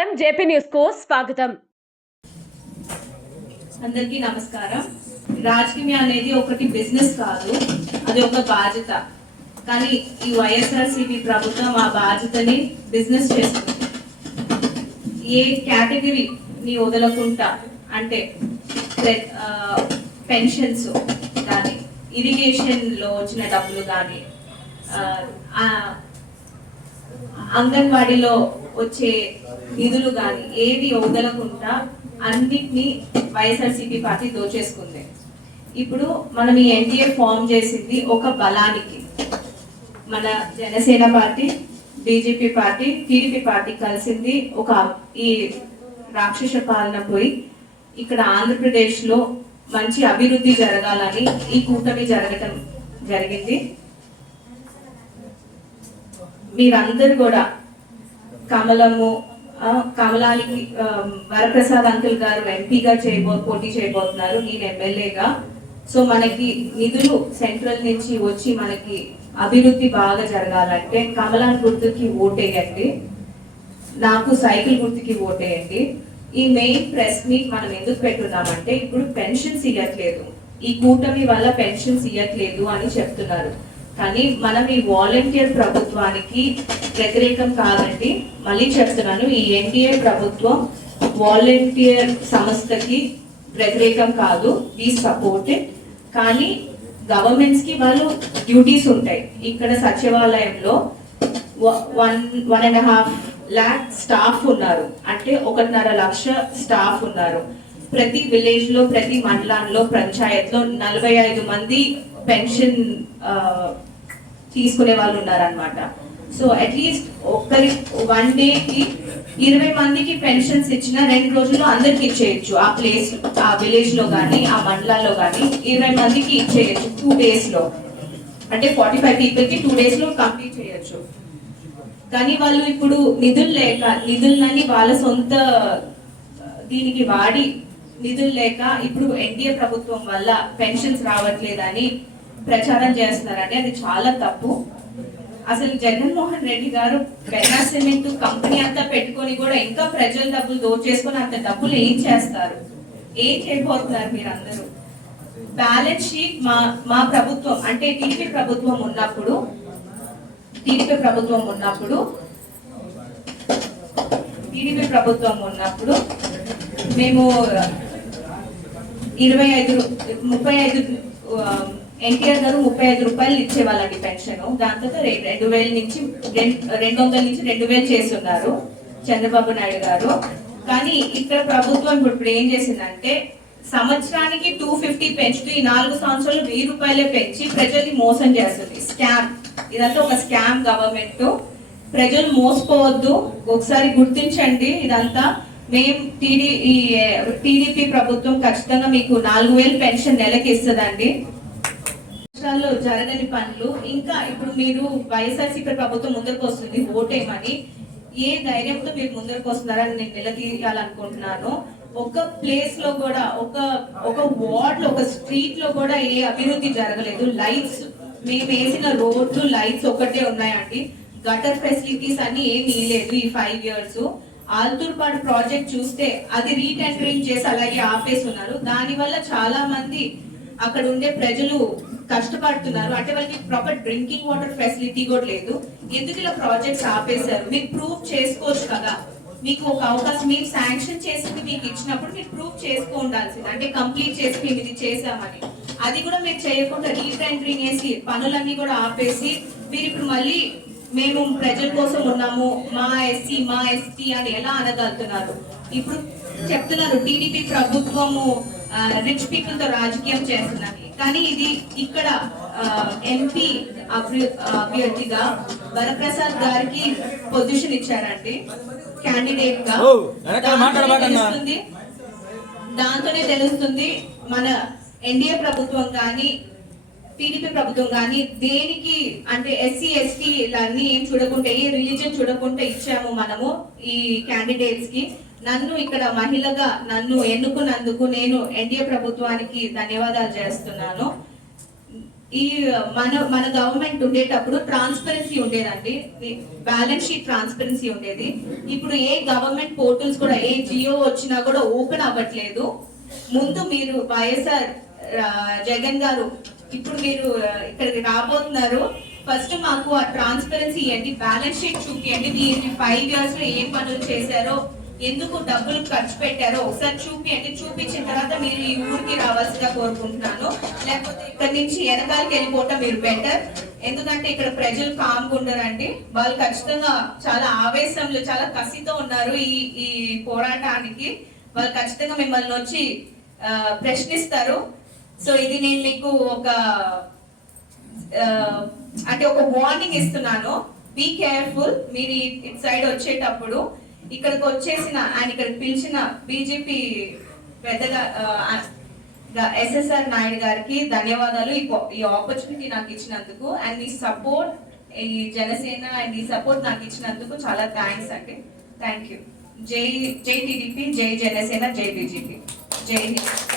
నమస్కారం JP news కు స్వాగతం అందరికీ నమస్కారం రాజకీయం అనేది ఒకటి బిజినెస్ కాదు అది ఒక బాధ్యత కానీ ఈ వైఎస్ఆర్సీపీ ప్రభుత్వం ఆ బాధ్యతని బిజినెస్ చేస్తుంది ఏ కేటగిరీని వదలకుండా అంటే పెన్షన్స్ కానీ ఇరిగేషన్లో వచ్చిన డబ్బులు కానీ అంగన్వాడీలో వచ్చే నిధులు కానీ ఏవి వదలకుండా అన్నిటినీ వైఎస్ఆర్సీపీ పార్టీ దోచేసుకుంది ఇప్పుడు మనం ఈ ఎన్టీఏ ఫామ్ చేసింది ఒక బలానికి మన Jana Sena party BJP party TDP party కలిసింది ఒక ఈ రాక్షస పాలన పోయి ఇక్కడ ఆంధ్రప్రదేశ్లో మంచి అభివృద్ధి జరగాలని ఈ కూటమి జరగటం జరిగింది మీరందరూ కూడా కమలము కమలానికి వరప్రసాద్ అంకుల్ గారు ఎంపీగా చేయబో పోటీ చేయబోతున్నారు నేను ఎమ్మెల్యేగా సో మనకి నిధులు సెంట్రల్ నుంచి వచ్చి మనకి అభివృద్ధి బాగా జరగాలంటే కమలా గుర్తుకి ఓటేయండి నాకు సైకిల్ గుర్తుకి ఓటేయండి ఈ మెయిన్ ప్రెస్ మీట్ మనం ఎందుకు పెట్టున్నామంటే ఇప్పుడు పెన్షన్స్ ఇవ్వట్లేదు ఈ కూటమి వల్ల పెన్షన్స్ ఇవ్వట్లేదు అని చెప్తున్నారు కానీ మనం ఈ వాలంటీర్ ప్రభుత్వానికి వ్యతిరేకం కాదండి మళ్ళీ చెప్తున్నాను ఈ ఎన్డీఏ ప్రభుత్వం వాలంటీర్ సంస్థకి వ్యతిరేకం కాదు వీ సపోర్ట్ కానీ గవర్నమెంట్స్కి వాళ్ళు డ్యూటీస్ ఉంటాయి ఇక్కడ సచివాలయంలో one one and half lakh staff ఉన్నారు అంటే ఒకటిన్నర లక్ష స్టాఫ్ ఉన్నారు ప్రతి విలేజ్లో ప్రతి మండలంలో పంచాయత్లో నలభై ఐదు మంది పెన్షన్ తీసుకునే వాళ్ళు ఉన్నారనమాట సో అట్లీస్ట్ ఒక్కరి వన్ డేకి ఇరవై మందికి పెన్షన్స్ ఇచ్చిన రెండు రోజులు అందరికి ఇచ్చేయచ్చు ఆ ప్లేస్ ఆ విలేజ్ లో కానీ ఆ మండలాల్లో కానీ ఇరవై మందికి ఇచ్చేయచ్చు టూ డేస్ లో అంటే ఫార్టీ ఫైవ్ పీపుల్ కి టూ డేస్ లో కంప్లీట్ చేయొచ్చు కానీ వాళ్ళు ఇప్పుడు నిధులు లేక నిధులని వాళ్ళ సొంత దీనికి వాడి నిధులు లేక ఇప్పుడు ఎన్డీఏ ప్రభుత్వం వల్ల పెన్షన్స్ రావట్లేదని ప్రచారం చేస్తున్నారండి అది చాలా తప్పు అసలు జగన్మోహన్ రెడ్డి గారు పెన్నా సిమెంట్ కంపెనీ అంతా పెట్టుకొని కూడా ఇంకా ప్రజల డబ్బులు దోచేసుకొని అంత డబ్బులు ఏం చేస్తారు ఏం చేయబోతున్నారు మీరు అందరూ బ్యాలెన్స్ షీట్ మా మా ప్రభుత్వం అంటే టీడీపీ ప్రభుత్వం ఉన్నప్పుడు టీడీపీ ప్రభుత్వం ఉన్నప్పుడు టీడీపీ ప్రభుత్వం ఉన్నప్పుడు మేము ఇరవై ఐదు ముప్పై ఐదు ఎన్టీఆర్ గారు ముప్పై ఐదు రూపాయలు ఇచ్చేవాళ్ళండి పెన్షన్ దాని తర్వాత రెండు వేల నుంచి రెండు వందల నుంచి రెండు వేలు చేస్తున్నారు చంద్రబాబు నాయుడు గారు కానీ ఇక్కడ ప్రభుత్వం ఇప్పుడు ఏం చేసిందంటే సంవత్సరానికి టూ ఫిఫ్టీ పెంచుతూ ఈ నాలుగు సంవత్సరాలు వెయ్యి రూపాయలే పెంచి ప్రజల్ని మోసం చేస్తుంది స్కామ్ ఇదంతా ఒక స్కామ్ గవర్నమెంట్ ప్రజలు మోసపోవద్దు ఒకసారి గుర్తించండి ఇదంతా మేము టీడీ టీడీపీ ప్రభుత్వం ఖచ్చితంగా మీకు నాలుగు వేలు పెన్షన్ నెలకి ఇస్తుందండి రాష్ట్రాల్లో జరగని పనులు ఇంకా ఇప్పుడు మీరు వైఎస్ఆర్సీపీ ప్రభుత్వం ముందరకు వస్తుంది ఓటేమని ఏ ధైర్యంతో మీరు ముందరకు వస్తున్నారని నేను నిలదీయాలనుకుంటున్నాను ఒక ప్లేస్ లో కూడా ఒక ఒక వార్డ్ లో ఒక స్ట్రీట్ లో కూడా ఏ అభివృద్ధి జరగలేదు లైట్స్ మేము వేసిన రోడ్లు లైట్స్ ఒకటే ఉన్నాయండి గటర్ ఫెసిలిటీస్ అన్ని ఏమి లేదు ఈ ఫైవ్ ఇయర్స్ ఆల్తూర్పాడు ప్రాజెక్ట్ చూస్తే అది రీటెండరింగ్ చేసి అలాగే ఆపేసి ఉన్నారు దానివల్ల చాలా మంది అక్కడ ఉండే ప్రజలు కష్టపడుతున్నారు అంటే వాళ్ళకి ప్రాపర్ డ్రింకింగ్ వాటర్ ఫెసిలిటీ కూడా లేదు ఎందుకు ఇలా ప్రాజెక్ట్స్ ఆపేశారు మీరు ప్రూవ్ చేసుకోవచ్చు కదా మీకు ఒక అవకాశం మీరు శాంక్షన్ చేసింది మీకు ఇచ్చినప్పుడు మీరు ప్రూవ్ చేసుకో ఉండాల్సింది అంటే కంప్లీట్ చేసి మేము ఇది చేసామని అది కూడా మీరు చేయకుండా రీటెండరింగ్ వేసి పనులన్నీ కూడా ఆపేసి మీరు ఇప్పుడు మళ్ళీ మేము ప్రజల కోసం ఉన్నాము మా ఎస్సీ మా ఎస్టీ అని ఎలా అనగలుగుతున్నారు ఇప్పుడు చెప్తున్నారు టీడీపీ ప్రభుత్వము రిచ్ పీపుల్ తో రాజకీయం చేస్తున్నారు కానీ ఇది ఇక్కడ ఎంపీ అభ్యర్థిగా వరప్రసాద్ గారికి పొజిషన్ ఇచ్చారండి క్యాండిడేట్ గా దాంతోనే తెలుస్తుంది మన ఎన్డీఏ ప్రభుత్వం కానీ టీడీపీ ప్రభుత్వం కానీ దేనికి అంటే ఎస్సీ ఎస్టీ అన్ని ఏం చూడకుండా ఏ రిలీజన్ చూడకుండా ఇచ్చాము మనము ఈ క్యాండిడేట్స్ కి నన్ను ఇక్కడ మహిళగా నన్ను ఎన్నుకున్నందుకు నేను ఎన్డీఏ ప్రభుత్వానికి ధన్యవాదాలు చేస్తున్నాను ఈ మన మన గవర్నమెంట్ ఉండేటప్పుడు ట్రాన్స్పరెన్సీ ఉండేదండి బ్యాలెన్స్ షీట్ ట్రాన్స్పరెన్సీ ఉండేది ఇప్పుడు ఏ గవర్నమెంట్ పోర్టల్స్ కూడా ఏ జియో వచ్చినా కూడా ఓపెన్ అవ్వట్లేదు ముందు మీరు వైఎస్ఆర్ జగన్ గారు ఇప్పుడు మీరు ఇక్కడికి రాబోతున్నారు ఫస్ట్ మాకు ఆ ట్రాన్స్పరెన్సీ ఇవ్వండి బ్యాలెన్స్ షీట్ చూపియండి మీరు ఫైవ్ ఇయర్స్ లో ఏం పనులు చేశారో ఎందుకు డబ్బులు ఖర్చు పెట్టారో ఒకసారి చూపియండి చూపించిన తర్వాత మీరు ఈ ఊరికి రావాల్సిందిగా కోరుకుంటున్నాను లేకపోతే ఇక్కడ నుంచి వెనకాలకి వెళ్ళిపోవటం మీరు బెటర్ ఎందుకంటే ఇక్కడ ప్రజలు కామ్గా ఉన్నారండి వాళ్ళు ఖచ్చితంగా చాలా ఆవేశంలో చాలా కసితో ఉన్నారు ఈ ఈ పోరాటానికి వాళ్ళు ఖచ్చితంగా మిమ్మల్ని వచ్చి ప్రశ్నిస్తారు సో ఇది నేను మీకు ఒక అంటే ఒక వార్నింగ్ ఇస్తున్నాను బీ కేర్ఫుల్ మీరు ఇటు సైడ్ వచ్చేటప్పుడు ఇక్కడికి వచ్చేసిన ఆయన ఇక్కడ పిలిచిన బీజేపీ పెద్దగా ఎస్ఎస్ఆర్ నాయుడు గారికి ధన్యవాదాలు ఈ ఆపర్చునిటీ నాకు ఇచ్చినందుకు అండ్ ఈ సపోర్ట్ ఈ జనసేన అండ్ ఈ సపోర్ట్ నాకు ఇచ్చినందుకు చాలా థ్యాంక్స్ అండి థ్యాంక్ యూ జై జై టీడీపీ జై జనసేన జై బీజేపీ జై హింద్